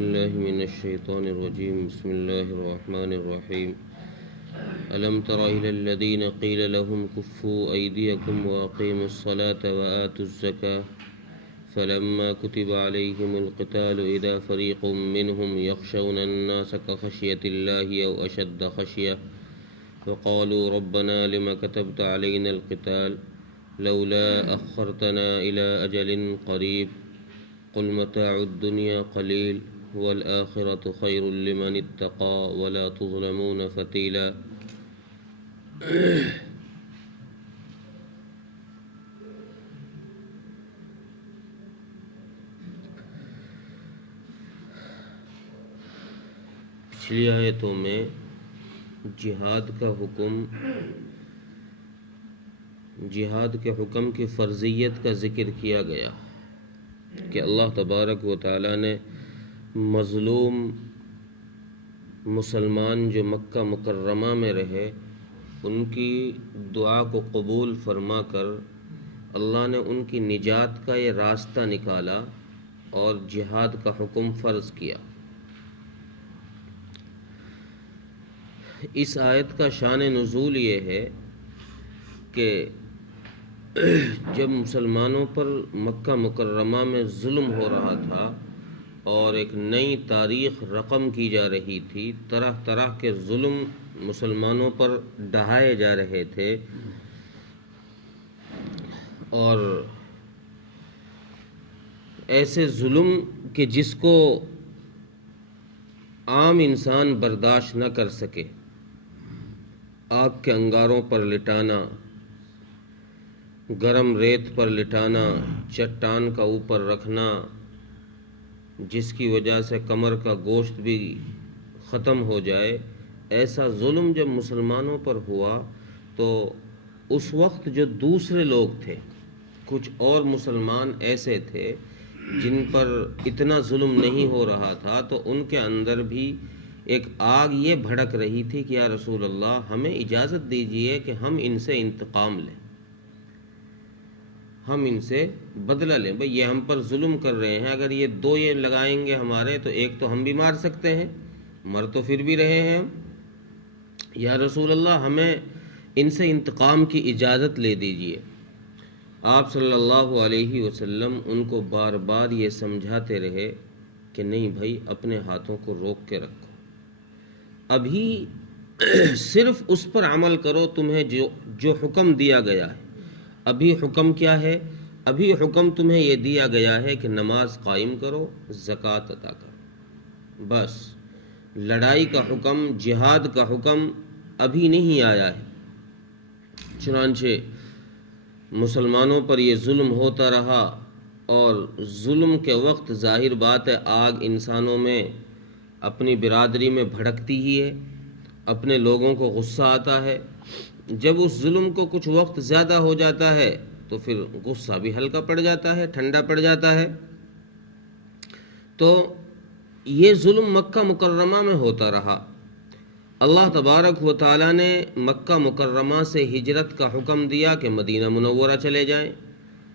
بالله من الشيطان الرجيم. بسم الله الرحمن الرحيم. ألم تر إلى الذين قيل لهم كفوا أيديكم وأقيموا الصلاة وآتوا الزكاة فلما كتب عليهم القتال إذا فريق منهم يخشون الناس كخشية الله أو أشد خشية وقالوا ربنا لم كتبت علينا القتال لولا أخرتنا إلى أجل قريب قل متاع الدنيا قليل والآخرة خير لمن اتقى ولا تظلمون فتيلا. پچھلی آیتوں میں جہاد کے حکم کی فرضیت کا ذکر کیا گیا کہ اللہ تبارک و تعالی نے مظلوم مسلمان جو مکہ مکرمہ میں رہے ان کی دعا کو قبول فرما کر اللہ نے ان کی نجات کا یہ راستہ نکالا اور جہاد کا حکم فرض کیا. اس آیت کا شان نزول یہ ہے کہ جب مسلمانوں پر مکہ مکرمہ میں ظلم ہو رہا تھا اور ایک نئی تاریخ رقم کی جا رہی تھی، طرح طرح کے ظلم مسلمانوں پر ڈھائے جا رہے تھے اور ایسے ظلم کہ جس کو عام انسان برداشت نہ کر سکے، آگ کے انگاروں پر لٹانا، گرم ریت پر لٹانا، چٹان کا اوپر رکھنا جس کی وجہ سے کمر کا گوشت بھی ختم ہو جائے، ایسا ظلم جب مسلمانوں پر ہوا تو اس وقت جو دوسرے لوگ تھے، کچھ اور مسلمان ایسے تھے جن پر اتنا ظلم نہیں ہو رہا تھا، تو ان کے اندر بھی ایک آگ یہ بھڑک رہی تھی کہ یا رسول اللہ ہمیں اجازت دیجئے کہ ہم ان سے انتقام لیں، ہم ان سے بدلہ لیں. بھئی یہ ہم پر ظلم کر رہے ہیں، اگر یہ دو یہ لگائیں گے ہمارے تو ایک تو ہم بھی مار سکتے ہیں، مر تو پھر بھی رہے ہیں ہم. یا رسول اللہ ہمیں ان سے انتقام کی اجازت لے دیجئے. آپ صلی اللہ علیہ وسلم ان کو بار بار یہ سمجھاتے رہے کہ نہیں بھائی اپنے ہاتھوں کو روک کے رکھو، ابھی صرف اس پر عمل کرو تمہیں جو حکم دیا گیا ہے. ابھی حکم کیا ہے؟ ابھی حکم تمہیں یہ دیا گیا ہے کہ نماز قائم کرو، زکوٰۃ ادا کرو. بس لڑائی کا حکم، جہاد کا حکم ابھی نہیں آیا ہے. چنانچہ مسلمانوں پر یہ ظلم ہوتا رہا اور ظلم کے وقت ظاہر بات ہے آگ انسانوں میں اپنی برادری میں بھڑکتی ہی ہے، اپنے لوگوں کو غصہ آتا ہے. جب اس ظلم کو کچھ وقت زیادہ ہو جاتا ہے تو پھر غصہ بھی ہلکا پڑ جاتا ہے، ٹھنڈا پڑ جاتا ہے. تو یہ ظلم مکہ مکرمہ میں ہوتا رہا. اللہ تبارک و تعالیٰ نے مکہ مکرمہ سے ہجرت کا حکم دیا کہ مدینہ منورہ چلے جائیں.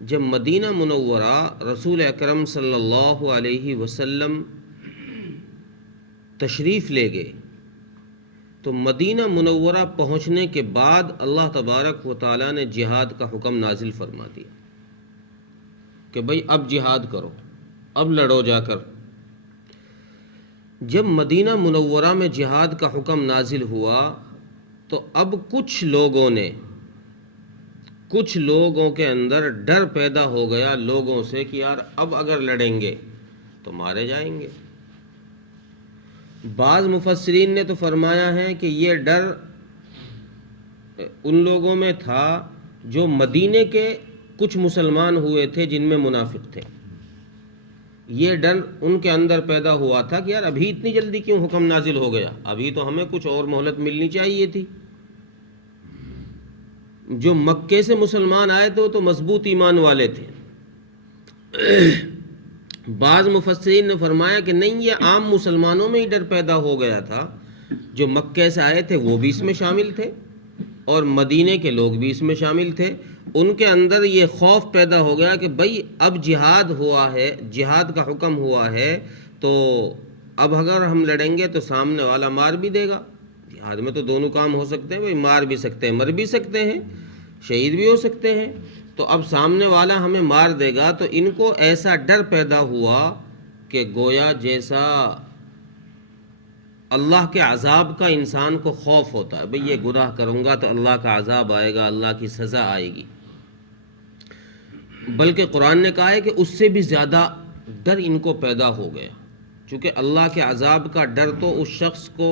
جب مدینہ منورہ رسول اکرم صلی اللہ علیہ وسلم تشریف لے گئے تو مدینہ منورہ پہنچنے کے بعد اللہ تبارک و تعالیٰ نے جہاد کا حکم نازل فرما دیا کہ بھئی اب جہاد کرو، اب لڑو جا کر. جب مدینہ منورہ میں جہاد کا حکم نازل ہوا تو اب کچھ لوگوں کے اندر ڈر پیدا ہو گیا لوگوں سے کہ یار اب اگر لڑیں گے تو مارے جائیں گے. بعض مفسرین نے تو فرمایا ہے کہ یہ ڈر ان لوگوں میں تھا جو مدینے کے کچھ مسلمان ہوئے تھے جن میں منافق تھے. یہ ڈر ان کے اندر پیدا ہوا تھا کہ یار ابھی اتنی جلدی کیوں حکم نازل ہو گیا، ابھی تو ہمیں کچھ اور مہلت ملنی چاہیے تھی. جو مکے سے مسلمان آئے تھے وہ تو مضبوط ایمان والے تھے. بعض مفسرین نے فرمایا کہ نہیں، یہ عام مسلمانوں میں ہی ڈر پیدا ہو گیا تھا. جو مکے سے آئے تھے وہ بھی اس میں شامل تھے اور مدینے کے لوگ بھی اس میں شامل تھے. ان کے اندر یہ خوف پیدا ہو گیا کہ بھئی اب جہاد ہوا ہے، جہاد کا حکم ہوا ہے، تو اب اگر ہم لڑیں گے تو سامنے والا مار بھی دے گا. جہاد میں تو دونوں کام ہو سکتے ہیں بھائی، مار بھی سکتے ہیں، مر بھی سکتے ہیں، شہید بھی ہو سکتے ہیں. تو اب سامنے والا ہمیں مار دے گا تو ان کو ایسا ڈر پیدا ہوا کہ گویا جیسا اللہ کے عذاب کا انسان کو خوف ہوتا ہے، بھئی یہ گناہ کروں گا تو اللہ کا عذاب آئے گا، اللہ کی سزا آئے گی. بلکہ قرآن نے کہا ہے کہ اس سے بھی زیادہ ڈر ان کو پیدا ہو گیا، چونکہ اللہ کے عذاب کا ڈر تو اس شخص کو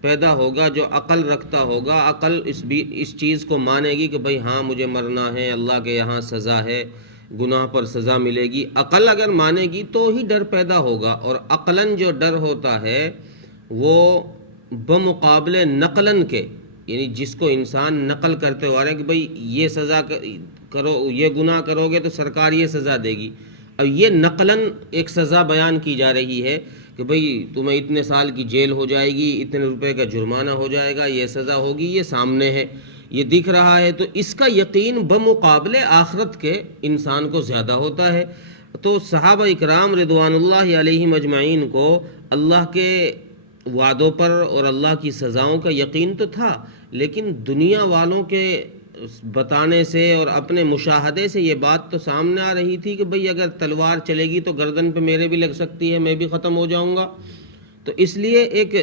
پیدا ہوگا جو عقل رکھتا ہوگا. عقل اس چیز کو مانے گی کہ بھئی ہاں مجھے مرنا ہے، اللہ کے یہاں سزا ہے، گناہ پر سزا ملے گی. عقل اگر مانے گی تو ہی ڈر پیدا ہوگا. اور عقلاً جو ڈر ہوتا ہے وہ بمقابلے نقلاً کے، یعنی جس کو انسان نقل کرتے ہو رہے ہیں کہ بھئی یہ سزا کرو، یہ گناہ کرو گے تو سرکار یہ سزا دے گی. اب یہ نقلاً ایک سزا بیان کی جا رہی ہے کہ بھئی تمہیں اتنے سال کی جیل ہو جائے گی، اتنے روپے کا جرمانہ ہو جائے گا، یہ سزا ہوگی، یہ سامنے ہے، یہ دکھ رہا ہے. تو اس کا یقین بمقابلے آخرت کے انسان کو زیادہ ہوتا ہے. تو صحابہ اکرام رضوان اللہ علیہم اجمعین کو اللہ کے وعدوں پر اور اللہ کی سزاؤں کا یقین تو تھا، لیکن دنیا والوں کے بتانے سے اور اپنے مشاہدے سے یہ بات تو سامنے آ رہی تھی کہ بھئی اگر تلوار چلے گی تو گردن پہ میرے بھی لگ سکتی ہے، میں بھی ختم ہو جاؤں گا. تو اس لیے ایک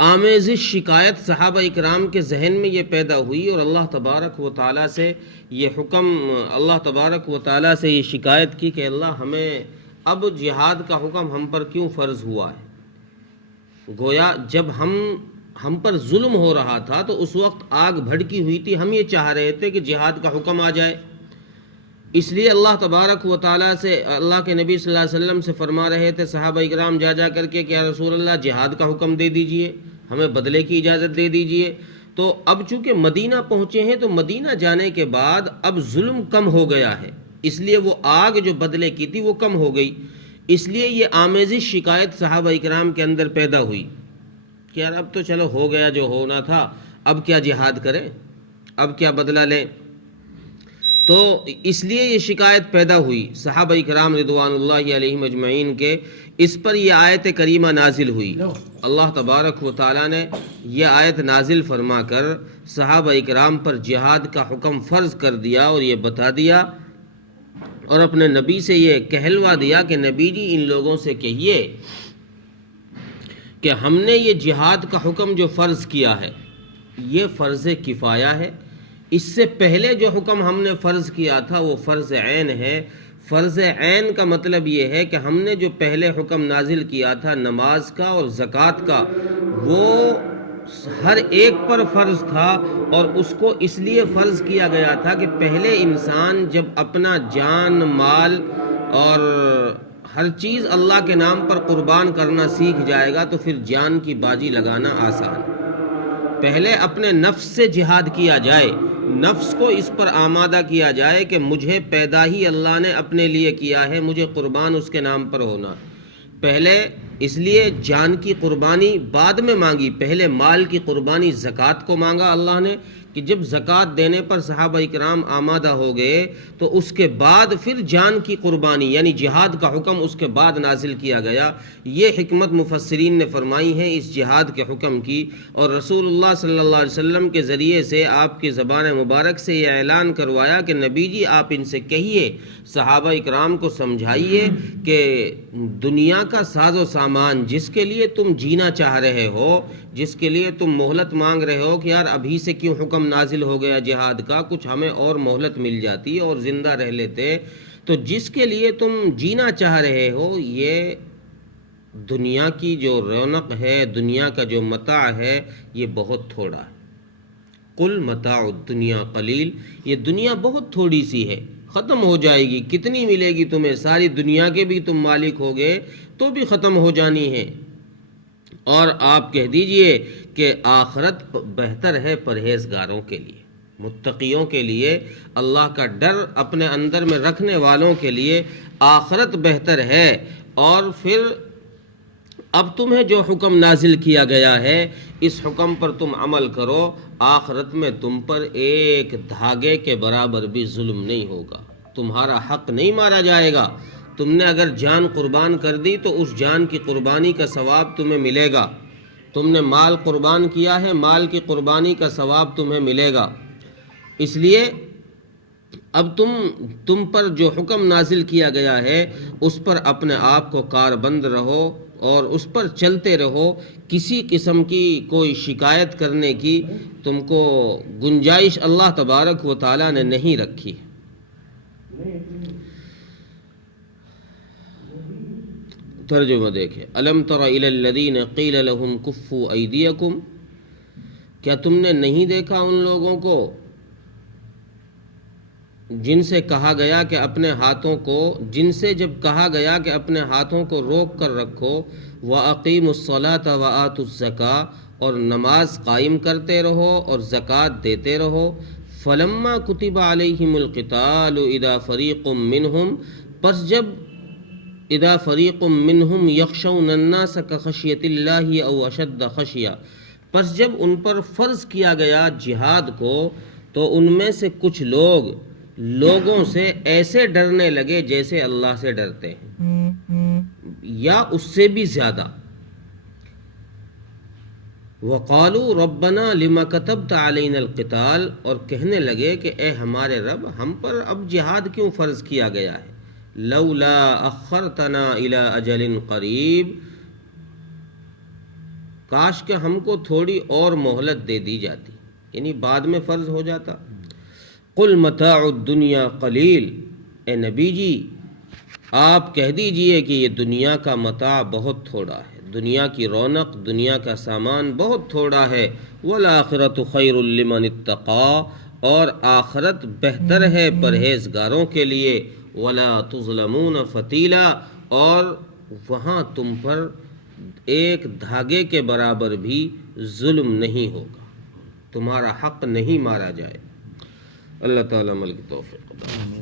آمیزش شکایت صحابہ اکرام کے ذہن میں یہ پیدا ہوئی اور اللہ تبارک و تعالیٰ سے یہ حکم، اللہ تبارک و تعالیٰ سے یہ شکایت کی کہ اللہ ہمیں اب جہاد کا حکم ہم پر کیوں فرض ہوا ہے. گویا جب ہم پر ظلم ہو رہا تھا تو اس وقت آگ بھڑکی ہوئی تھی، ہم یہ چاہ رہے تھے کہ جہاد کا حکم آ جائے. اس لیے اللہ تبارک و تعالیٰ سے، اللہ کے نبی صلی اللہ علیہ وسلم سے فرما رہے تھے صحابہ اکرام جا کر کے کہ یا رسول اللہ جہاد کا حکم دے دیجئے، ہمیں بدلے کی اجازت دے دیجئے. تو اب چونکہ مدینہ پہنچے ہیں تو مدینہ جانے کے بعد اب ظلم کم ہو گیا ہے، اس لیے وہ آگ جو بدلے کی تھی وہ کم ہو گئی. اس لیے یہ آمیزش شکایت صحابہ اکرام کے اندر پیدا ہوئی کہ یار اب تو چلو ہو گیا جو ہونا تھا، اب کیا جہاد کریں، اب کیا بدلہ لیں. تو اس لیے یہ شکایت پیدا ہوئی صحابہ اکرام رضوان اللہ علیہم اجمعین کے. اس پر یہ آیت کریمہ نازل ہوئی. اللہ تبارک و تعالیٰ نے یہ آیت نازل فرما کر صحابہ اکرام پر جہاد کا حکم فرض کر دیا اور یہ بتا دیا اور اپنے نبی سے یہ کہلوا دیا کہ نبی جی ان لوگوں سے کہیے کہ ہم نے یہ جہاد کا حکم جو فرض کیا ہے یہ فرض کفایہ ہے. اس سے پہلے جو حکم ہم نے فرض کیا تھا وہ فرض عین ہے. فرض عین کا مطلب یہ ہے کہ ہم نے جو پہلے حکم نازل کیا تھا نماز کا اور زکوٰۃ کا، وہ ہر ایک پر فرض تھا اور اس کو اس لیے فرض کیا گیا تھا کہ پہلے انسان جب اپنا جان، مال اور ہر چیز اللہ کے نام پر قربان کرنا سیکھ جائے گا تو پھر جان کی بازی لگانا آسان. پہلے اپنے نفس سے جہاد کیا جائے، نفس کو اس پر آمادہ کیا جائے کہ مجھے پیدا ہی اللہ نے اپنے لیے کیا ہے، مجھے قربان اس کے نام پر ہونا. پہلے اس لیے جان کی قربانی بعد میں مانگی، پہلے مال کی قربانی زکوٰۃ کو مانگا اللہ نے کہ جب زکوٰۃ دینے پر صحابہ اکرام آمادہ ہو گئے تو اس کے بعد پھر جان کی قربانی یعنی جہاد کا حکم اس کے بعد نازل کیا گیا. یہ حکمت مفسرین نے فرمائی ہے اس جہاد کے حکم کی، اور رسول اللہ صلی اللہ علیہ وسلم کے ذریعے سے آپ کی زبان مبارک سے یہ اعلان کروایا کہ نبی جی آپ ان سے کہیے، صحابہ اکرام کو سمجھائیے کہ دنیا کا ساز و سامان جس کے لیے تم جینا چاہ رہے ہو، جس کے لیے تم مہلت مانگ رہے ہو کہ یار ابھی سے کیوں حکم نازل ہو گیا جہاد کا، کچھ ہمیں اور مہلت مل جاتی اور زندہ رہ لیتے، تو جس کے لیے تم جینا چاہ رہے ہو یہ دنیا کی جو رونق ہے، دنیا کا جو متاع ہے یہ بہت تھوڑا ہے. قل متاع الدنیا قلیل، یہ دنیا بہت تھوڑی سی ہے، ختم ہو جائے گی. کتنی ملے گی تمہیں؟ ساری دنیا کے بھی تم مالک ہو گئے تو بھی ختم ہو جانی ہے. اور آپ کہہ دیجئے کہ آخرت بہتر ہے پرہیزگاروں کے لیے، متقیوں کے لیے، اللہ کا ڈر اپنے اندر میں رکھنے والوں کے لیے آخرت بہتر ہے. اور پھر اب تمہیں جو حکم نازل کیا گیا ہے اس حکم پر تم عمل کرو، آخرت میں تم پر ایک دھاگے کے برابر بھی ظلم نہیں ہوگا، تمہارا حق نہیں مارا جائے گا، تم نے اگر جان قربان کر دی تو اس جان کی قربانی کا ثواب تمہیں ملے گا، تم نے مال قربان کیا ہے، مال کی قربانی کا ثواب تمہیں ملے گا۔ اس لیے اب تم پر جو حکم نازل کیا گیا ہے اس پر اپنے آپ کو کاربند رہو اور اس پر چلتے رہو، کسی قسم کی کوئی شکایت کرنے کی تم کو گنجائش اللہ تبارک و تعالیٰ نے نہیں رکھی۔ ترجمہ دیکھیں، الم تر الی الذین قیل لهم کفوا ایدیکم، کیا تم نے نہیں دیکھا ان لوگوں کو جن سے کہا گیا کہ اپنے ہاتھوں کو، جن سے جب کہا گیا کہ اپنے ہاتھوں کو روک کر رکھو، وَأَقِيمُوا الصَّلَاةَ وَآتُوا الزَّكَاةَ، اور نماز قائم کرتے رہو اور زکوٰۃ دیتے رہو، فَلَمَّا كُتِبَ عَلَيْهِمُ الْقِتَالُ إِذَا فَرِيقٌ مِّنْهُمْ، پس جب اذا فریق منہم یخشون الناس کخشیۃ اللہ او اشد خشیہ، پس جب ان پر فرض کیا گیا جہاد کو تو ان میں سے کچھ لوگ لوگوں سے ایسے ڈرنے لگے جیسے اللہ سے ڈرتے ہیں یا اس سے بھی زیادہ۔ وقالوا ربنا لما كتبت علينا القتال، اور کہنے لگے کہ اے ہمارے رب، ہم پر اب جہاد کیوں فرض کیا گیا ہے؟ لولا اخرتنا الى اجل قریب، کاش کہ ہم کو تھوڑی اور مہلت دے دی جاتی، یعنی بعد میں فرض ہو جاتا۔ قل متاع الدنیا قلیل، اے نبی جی آپ کہہ دیجئے کہ یہ دنیا کا متاع بہت تھوڑا ہے، دنیا کی رونق، دنیا کا سامان بہت تھوڑا ہے، والآخرۃ خیر لمن اتقی، اور آخرت بہتر ہے پرہیزگاروں کے لیے، ولا تظلمون فتیلا، اور وہاں تم پر ایک دھاگے کے برابر بھی ظلم نہیں ہوگا، تمہارا حق نہیں مارا جائے۔ اللہ تعالیٰ عمل کی توفیق عطا فرمائے۔